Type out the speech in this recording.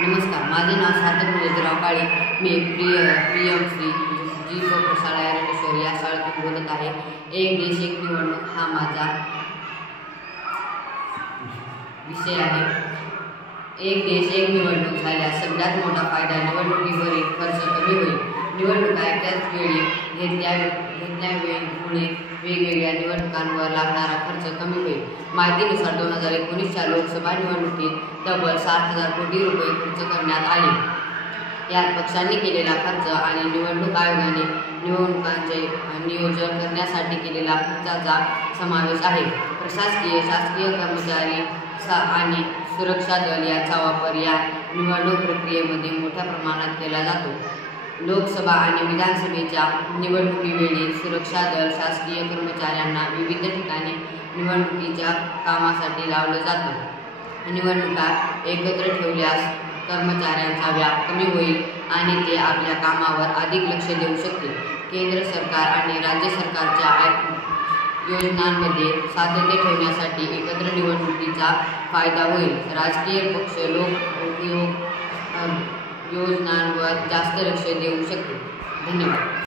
नमस्कार, माझे नाव सार्थक निलेशराव काळे. मी PM श्री जी प्रशाळा रणेश्वर या शाळेतून बोलत आहे. एक देश एक निवडणूक हा माझा विषय आहे. एक देश एक निवडणूक झाल्यास सगळ्यात मोठा फायदा निवडणुकीवरील खर्च कमी होईल. निवडणुका एकाच वेळी घेतल्यामुळे वेगवेगळ्या निवडणुकांवर लागणारा खर्च कमी होईल. माहितीनुसार 2019च्या लोकसभा निवडणुकीत तब्बल 7,000 कोटी रुपये खर्च करण्यात आले. यात पक्षांनी केलेला खर्च आणि निवडणूक आयोगाने निवडणुकांचे नियोजन करण्यासाठी केलेल्या खर्चाचा समावेश आहे. प्रशासकीय, शासकीय कर्मचारी आणि सुरक्षा दल यांचा वापर या निवडणूक प्रक्रियेमध्ये मोठ्या प्रमाणात केला जातो. लोकसभा आणि विधानसभेच्या निवडणुकीवेळी सुरक्षा दल शासकीय कर्मचाऱ्यांना विविध ठिकाणी निवडणुकीच्या कामासाठी लावलं जातं. निवडणुका एकत्र ठेवल्यास कर्मचाऱ्यांचा व्याप कमी होईल आणि ते आपल्या कामावर अधिक लक्ष देऊ शकतील. केंद्र सरकार आणि राज्य सरकारच्या योजनांमध्ये सातत्य ठेवण्यासाठी एकत्र निवडणुकीचा फायदा होईल. राजकीय पक्ष लोक योजनांवर जास्त लक्ष देऊ शकतील. धन्यवाद.